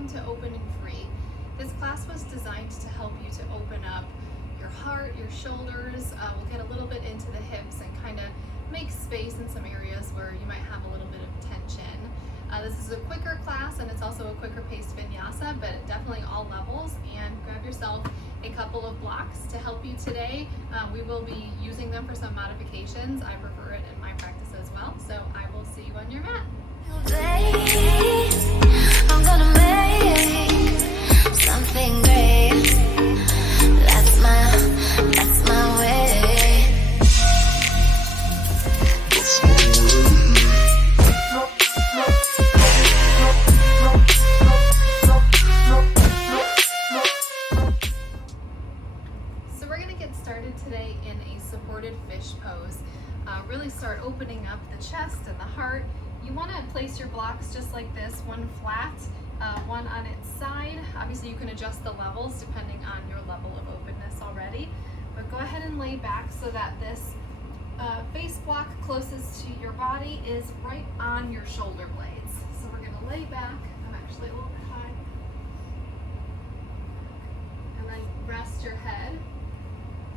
welcome to Opening Free. This class was designed to help you to open up your heart, your shoulders. We'll get a little bit into the hips and kind of make space in some areas where you might have a little bit of tension. This is a quicker class and it's also a quicker paced vinyasa, but definitely all levels. And grab yourself a couple of blocks to help you today. We will be using them for some modifications. I prefer it in my practice as well. So I will see you on your mat. I'm gonna make something great. That's my way. So we're gonna get started today in a supported fish pose. Really start opening up the chest and the heart. You want to place your blocks just like this, one flat, one on its side. Obviously you can adjust the levels depending on your level of openness already, but go ahead and lay back so that this face block closest to your body is right on your shoulder blades. So we're going to lay back. I'm actually a little bit high. And then rest your head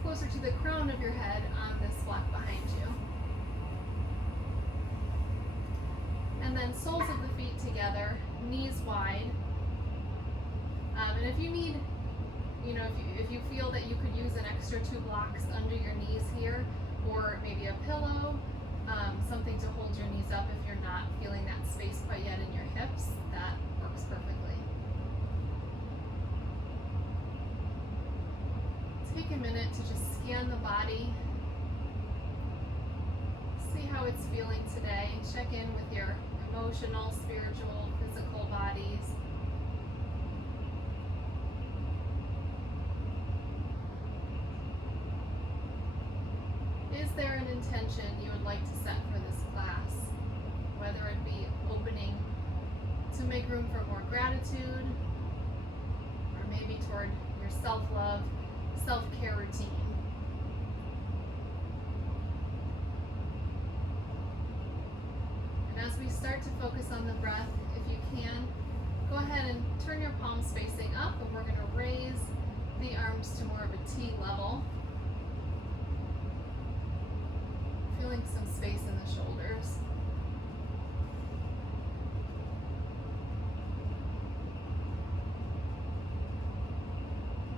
closer to the crown of your head on this block behind you. And then soles of the feet together, knees wide. And if you need, if you feel that you could use an extra 2 blocks under your knees here, or maybe a pillow, something to hold your knees up if you're not feeling that space quite yet in your hips, that works perfectly. Take a minute to just scan the body. See how it's feeling today. Check in with your emotional, spiritual, physical bodies. Is there an intention you would like to set for this class? Whether it be opening to make room for more gratitude, or maybe toward your self-love, self-care routine. And as we start to focus on the breath, if you can, go ahead and turn your palms facing up, and we're going to raise the arms to more of a T level. Feeling some space in the shoulders.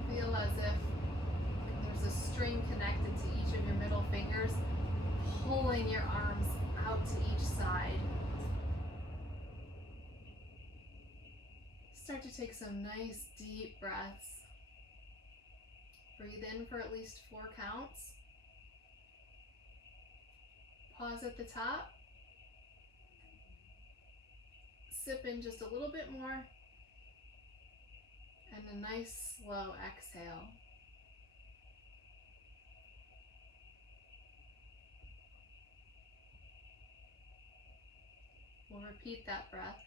Feel as if there's a string connected to each of your middle fingers, pulling your arms out to each side. Start to take some nice deep breaths. Breathe in for at least 4 counts. Pause at the top. Sip in just a little bit more. And a nice slow exhale. We'll repeat that breath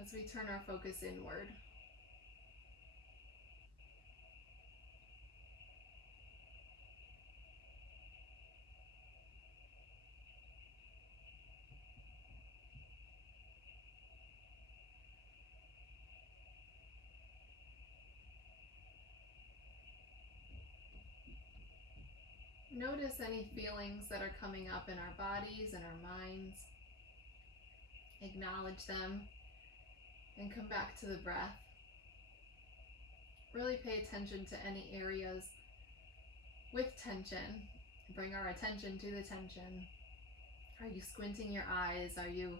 as we turn our focus inward. Notice any feelings that are coming up in our bodies and our minds. Acknowledge them and come back to the breath. Really pay attention to any areas with tension. Bring our attention to the tension. Are you squinting your eyes? Are you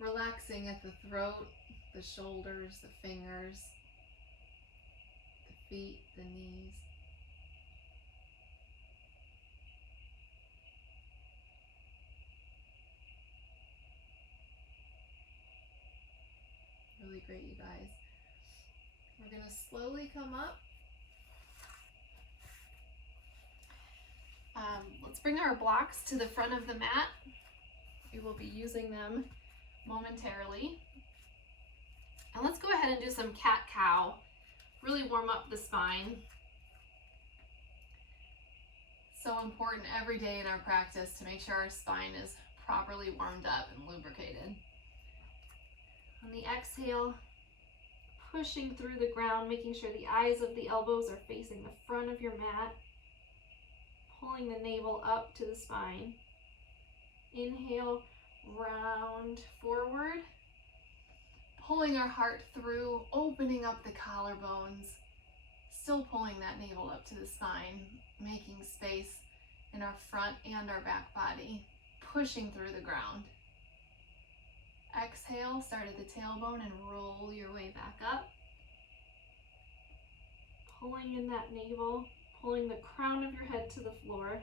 relaxing at the throat, the shoulders, the fingers, the feet, the knees? Really great, you guys. We're going to slowly come up. Let's bring our blocks to the front of the mat. We will be using them momentarily. And let's go ahead and do some cat-cow. Really warm up the spine. So important every day in our practice to make sure our spine is properly warmed up and lubricated. exhale, pushing through the ground, making sure the eyes of the elbows are facing the front of your mat, pulling the navel up to the spine. Inhale, round forward, pulling our heart through, opening up the collarbones, still pulling that navel up to the spine, making space in our front and our back body, pushing through the ground. Exhale, start at the tailbone and roll your way back up. Pulling in that navel, pulling the crown of your head to the floor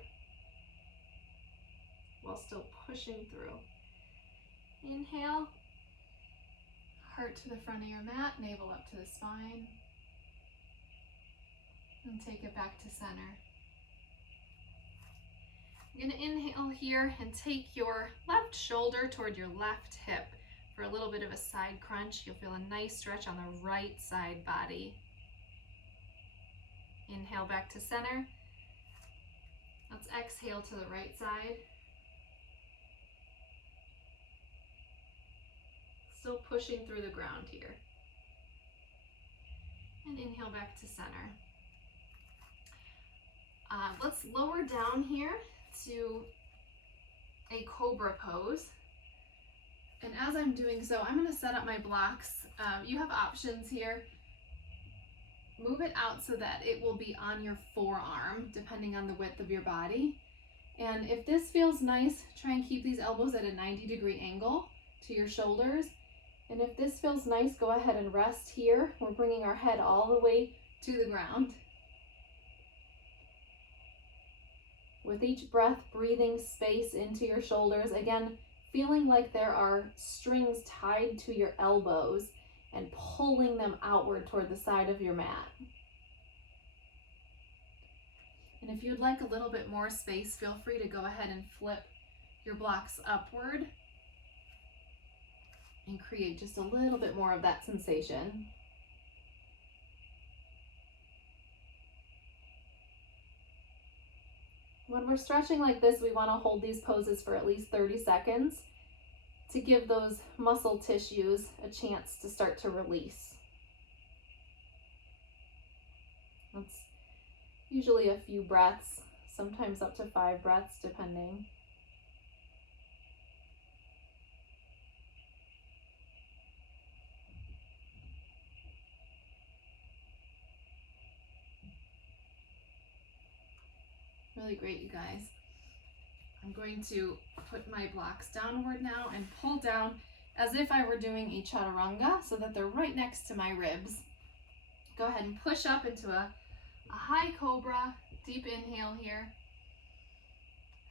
while still pushing through. Inhale, heart to the front of your mat, navel up to the spine. And take it back to center. You're going to inhale here and take your left shoulder toward your left hip for a little bit of a side crunch. You'll feel a nice stretch on the right side body. Inhale back to center. Let's exhale to the right side. Still pushing through the ground here. And inhale back to center. Let's lower down here to a cobra pose. And as I'm doing so, I'm going to set up my blocks. You have options here. Move it out so that it will be on your forearm, depending on the width of your body. And if this feels nice, try and keep these elbows at a 90-degree angle to your shoulders. And if this feels nice, go ahead and rest here. We're bringing our head all the way to the ground. With each breath, breathing space into your shoulders. Again, feeling like there are strings tied to your elbows and pulling them outward toward the side of your mat. And if you'd like a little bit more space, feel free to go ahead and flip your blocks upward and create just a little bit more of that sensation. When we're stretching like this, we want to hold these poses for at least 30 seconds to give those muscle tissues a chance to start to release. It's usually a few breaths, sometimes up to 5 breaths, depending. Really great, you guys. I'm going to put my blocks downward now and pull down as if I were doing a chaturanga so that they're right next to my ribs. Go ahead and push up into a high cobra. Deep inhale here.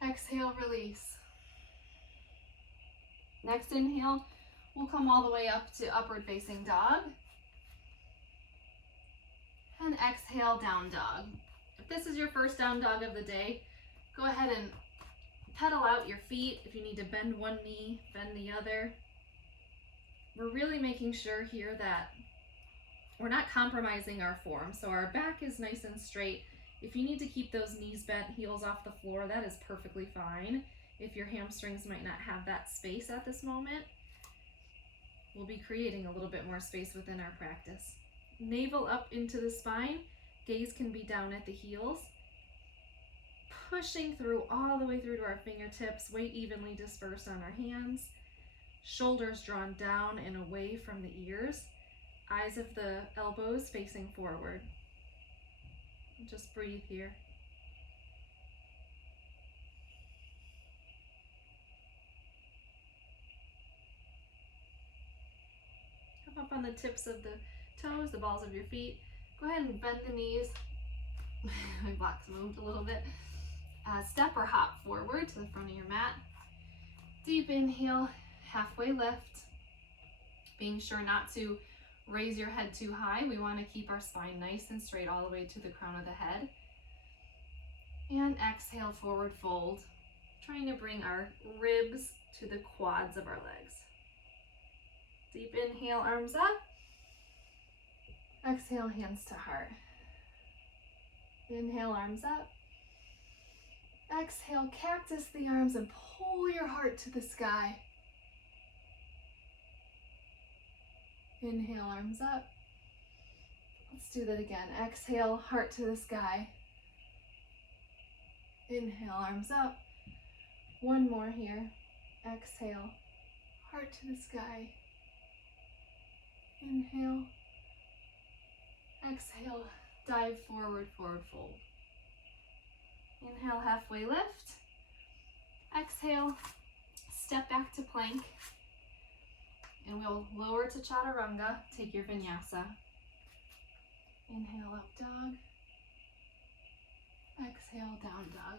Exhale, release. Next inhale, we'll come all the way up to upward facing dog. And exhale, down dog. If this is your first down dog of the day, go ahead and pedal out your feet. If you need to bend one knee, bend the other. We're really making sure here that we're not compromising our form. So our back is nice and straight. If you need to keep those knees bent, heels off the floor, that is perfectly fine. If your hamstrings might not have that space at this moment, we'll be creating a little bit more space within our practice. Navel up into the spine. Gaze can be down at the heels. Pushing through all the way through to our fingertips, weight evenly dispersed on our hands. Shoulders drawn down and away from the ears. Eyes of the elbows facing forward. Just breathe here. Come up on the tips of the toes, the balls of your feet. Go ahead and bend the knees. My blocks moved a little bit. Step or hop forward to the front of your mat. Deep inhale, halfway lift. Being sure not to raise your head too high. We want to keep our spine nice and straight all the way to the crown of the head. And exhale, forward fold. Trying to bring our ribs to the quads of our legs. Deep inhale, arms up. Exhale, hands to heart. Inhale, arms up. Exhale, cactus the arms and pull your heart to the sky. Inhale, arms up. Let's do that again. Exhale, heart to the sky. Inhale, arms up. One more here. Exhale, heart to the sky. Inhale. Exhale, dive forward, forward fold. Inhale, halfway lift. Exhale, step back to plank. And we'll lower to chaturanga, take your vinyasa. Inhale, up dog. Exhale, down dog.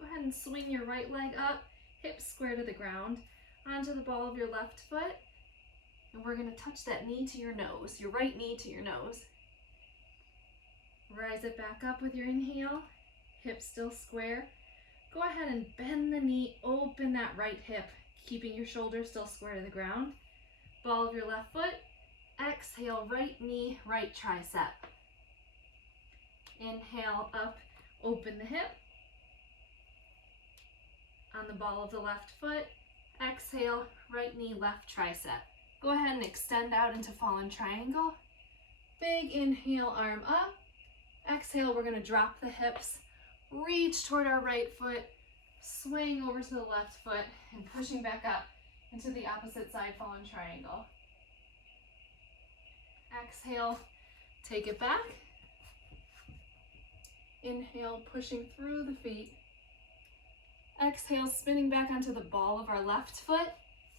Go ahead and swing your right leg up, hips square to the ground, onto the ball of your left foot. And we're going to touch that knee to your nose, your right knee to your nose. Rise it back up with your inhale, hips still square. Go ahead and bend the knee, open that right hip, keeping your shoulders still square to the ground. Ball of your left foot. Exhale, right knee, right tricep. Inhale, up, open the hip. On the ball of the left foot. Exhale, right knee, left tricep. Go ahead and extend out into fallen triangle. Big inhale, arm up. Exhale, we're going to drop the hips, reach toward our right foot, swing over to the left foot, and pushing back up into the opposite side fallen triangle. Exhale, take it back. Inhale, pushing through the feet. Exhale, spinning back onto the ball of our left foot,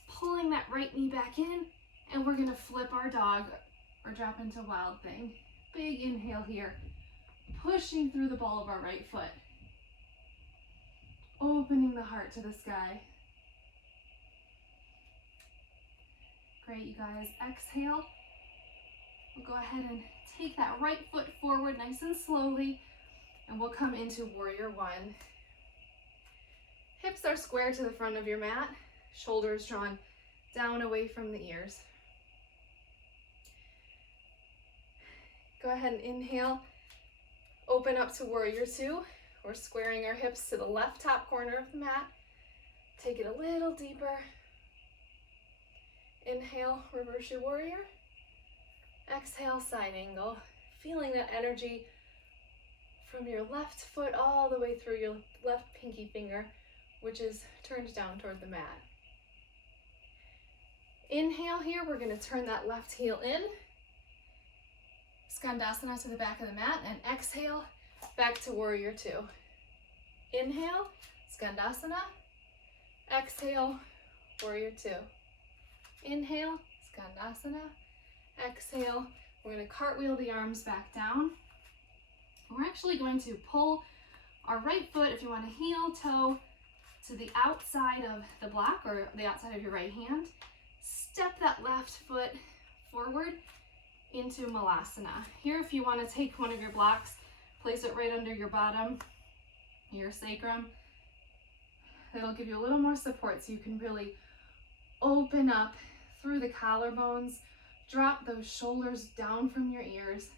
pulling that right knee back in, and we're going to flip our dog or drop into wild thing. Big inhale here, pushing through the ball of our right foot. Opening the heart to the sky. Great, you guys. Exhale. We'll go ahead and take that right foot forward nice and slowly, and we'll come into warrior one. Hips are square to the front of your mat, shoulders drawn down away from the ears. Go ahead and inhale, open up to warrior two. We're squaring our hips to the left top corner of the mat. Take it a little deeper. Inhale, reverse your warrior. Exhale, side angle. Feeling that energy from your left foot all the way through your left pinky finger, which is turned down toward the mat. Inhale here, we're going to turn that left heel in. Skandasana to the back of the mat, and exhale, back to warrior two. Inhale, Skandasana. Exhale, warrior two. Inhale, Skandasana. Exhale, we're going to cartwheel the arms back down. We're actually going to pull our right foot, if you want to heel toe, to the outside of the block or the outside of your right hand. Step that left foot forward into Malasana. Here, if you want to take one of your blocks, place it right under your bottom, your sacrum. It'll give you a little more support so you can really open up through the collarbones, drop those shoulders down from your ears,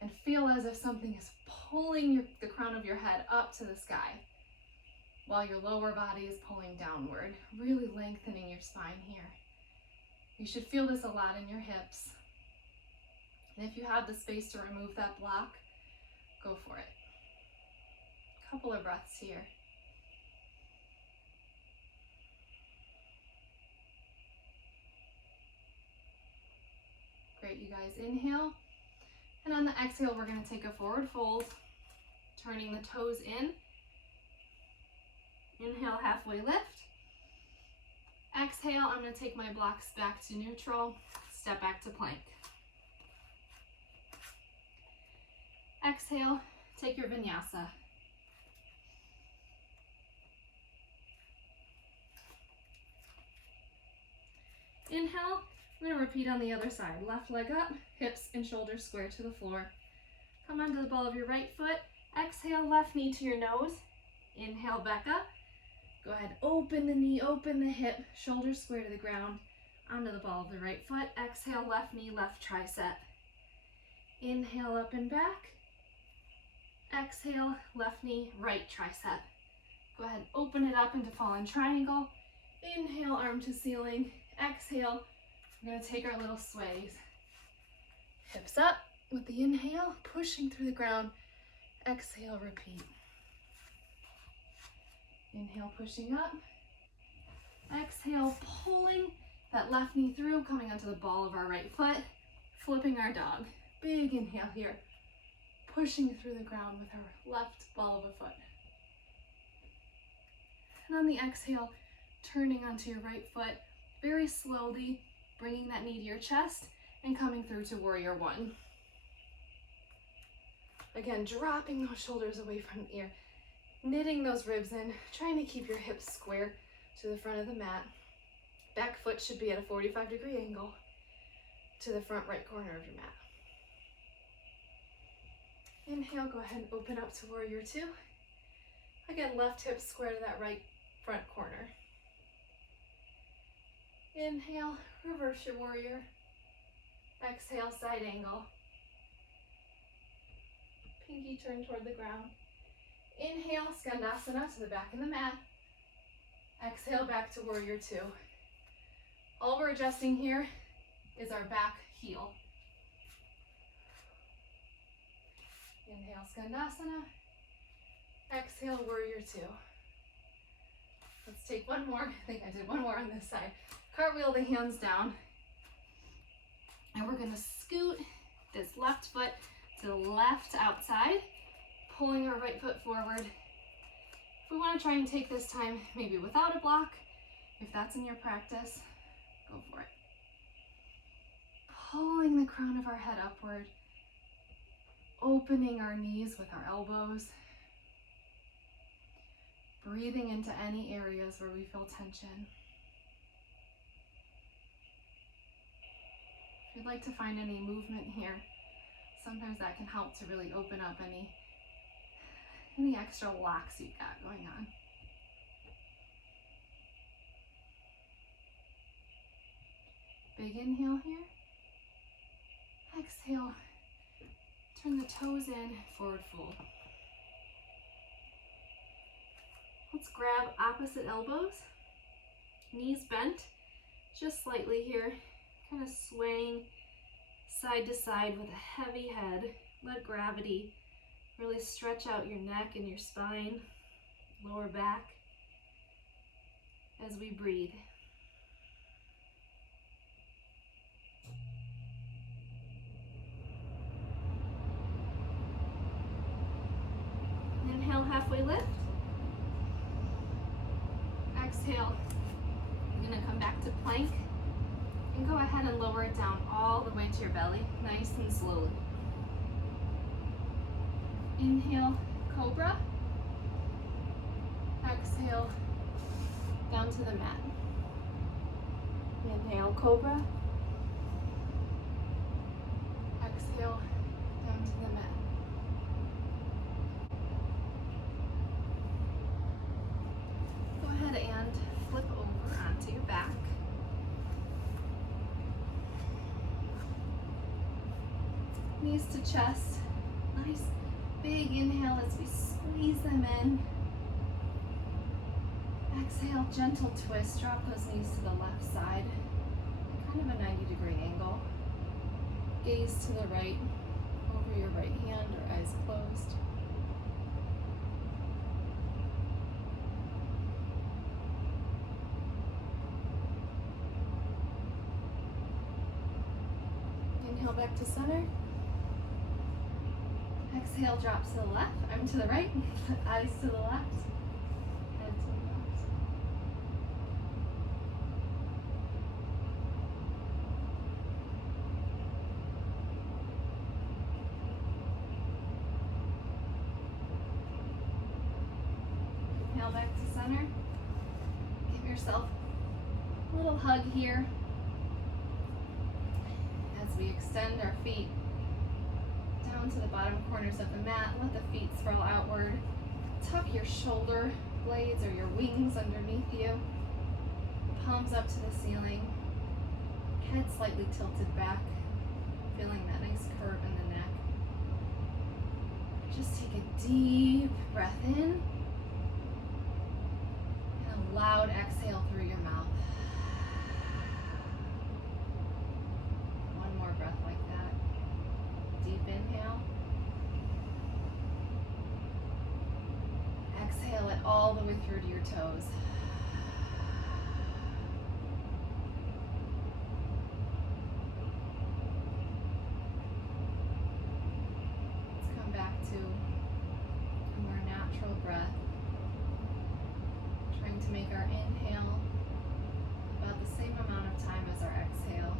and feel as if something is pulling the crown of your head up to the sky while your lower body is pulling downward, really lengthening your spine here. You should feel this a lot in your hips. And if you have the space to remove that block, go for it. Couple of breaths here. Great, you guys. Inhale. And on the exhale, we're going to take a forward fold, turning the toes in. Inhale, halfway lift. Exhale, I'm going to take my blocks back to neutral, step back to plank. Exhale, take your vinyasa. Inhale, we're going to repeat on the other side. Left leg up, hips and shoulders square to the floor. Come onto the ball of your right foot. Exhale, left knee to your nose. Inhale, back up. Go ahead, open the knee, open the hip, shoulders square to the ground, onto the ball of the right foot. Exhale, left knee, left tricep. Inhale, up and back. Exhale, left knee, right tricep. Go ahead, open it up into fallen triangle. Inhale, arm to ceiling. Exhale, we're gonna take our little sways. Hips up with the inhale, pushing through the ground. Exhale, repeat. Inhale, pushing up. Exhale, pulling that left knee through, coming onto the ball of our right foot, flipping our dog. Big inhale here, pushing through the ground with our left ball of a foot. And on the exhale, turning onto your right foot, very slowly, bringing that knee to your chest and coming through to warrior one. Again, dropping those shoulders away from the ear, knitting those ribs in, trying to keep your hips square to the front of the mat. Back foot should be at a 45-degree angle to the front right corner of your mat. Inhale, go ahead and open up to warrior two. Again, left hip square to that right front corner. Inhale, reverse your warrior. Exhale, side angle. Pinky turn toward the ground. Inhale, skandasana to the back of the mat. Exhale, back to warrior two. All we're adjusting here is our back heel. Inhale, skandasana. Exhale, warrior two. Let's take one more. I think I did one more on this side. Cartwheel the hands down. And we're gonna scoot this left foot to the left outside, pulling our right foot forward. If we wanna try and take this time, maybe without a block, if that's in your practice, go for it. Pulling the crown of our head upward, opening our knees with our elbows, breathing into any areas where we feel tension. If you'd like to find any movement here, sometimes that can help to really open up any extra locks you've got going on. Big inhale here. Exhale, turn the toes in, forward fold. Let's grab opposite elbows, knees bent, just slightly here, kind of swaying side to side with a heavy head. Let gravity really stretch out your neck and your spine, lower back as we breathe. Inhale, halfway lift. Exhale, you're gonna come back to plank and go ahead and lower it down all the way to your belly, nice and slowly. Inhale, cobra. Exhale, down to the mat. Inhale, cobra. Exhale, down to the mat. Go ahead and flip over onto your back. Knees to chest. Nice big inhale as we squeeze them in. Exhale, gentle twist. Drop those knees to the left side. Kind of a 90-degree angle. Gaze to the right, over your right hand or eyes closed. Inhale back to center. Exhale, drops to the left. I'm to the right. Eyes to the left. Head to the left. Inhale back to center. Give yourself a little hug here as we extend our feet down to the bottom corners of the mat. Let the feet sprawl outward. Tuck your shoulder blades or your wings underneath you. Palms up to the ceiling. Head slightly tilted back. Feeling that nice curve in the neck. Just take a deep breath in and a loud exhale through your mouth. the way through to your toes. Let's come back to a more natural breath. Trying to make our inhale about the same amount of time as our exhale.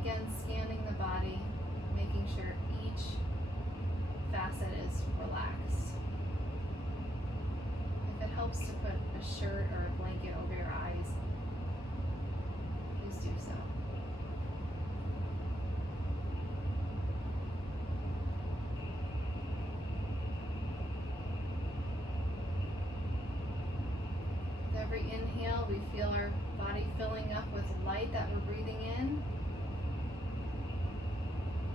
Again, scanning the body, making sure each facet is relaxed. If it helps to put a shirt or a blanket over your eyes, please do so. With every inhale, we feel our body filling up with light that we're breathing in.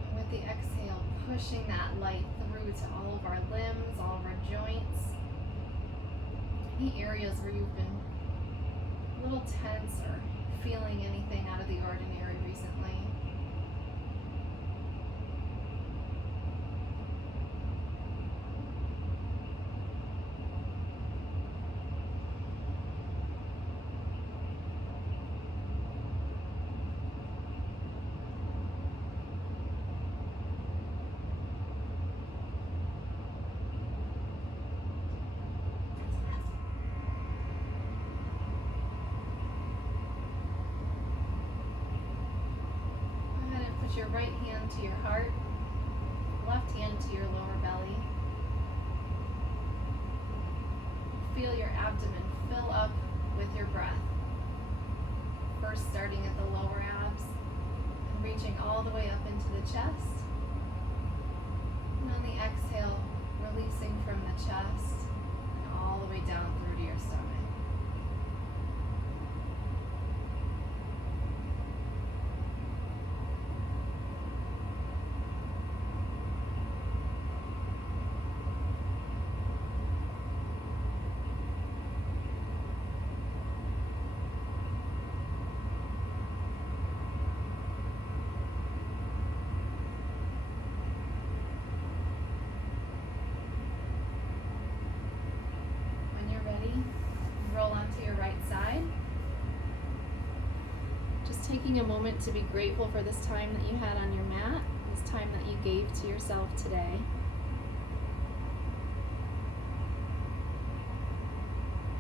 And with the exhale, pushing that light through to all of our limbs, all of our joints. Any areas where you've been a little tense or feeling anything out of the ordinary recently. Put your right hand to your heart, left hand to your lower belly. Feel your abdomen fill up with your breath. First starting at the lower abs and reaching all the way up into the chest. And on the exhale, releasing from the chest and all the way down through to your stomach. Taking a moment to be grateful for this time that you had on your mat, this time that you gave to yourself today.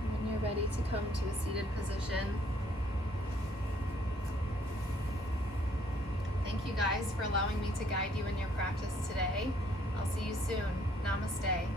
And when you're ready to come to a seated position, thank you guys for allowing me to guide you in your practice today. I'll see you soon. Namaste.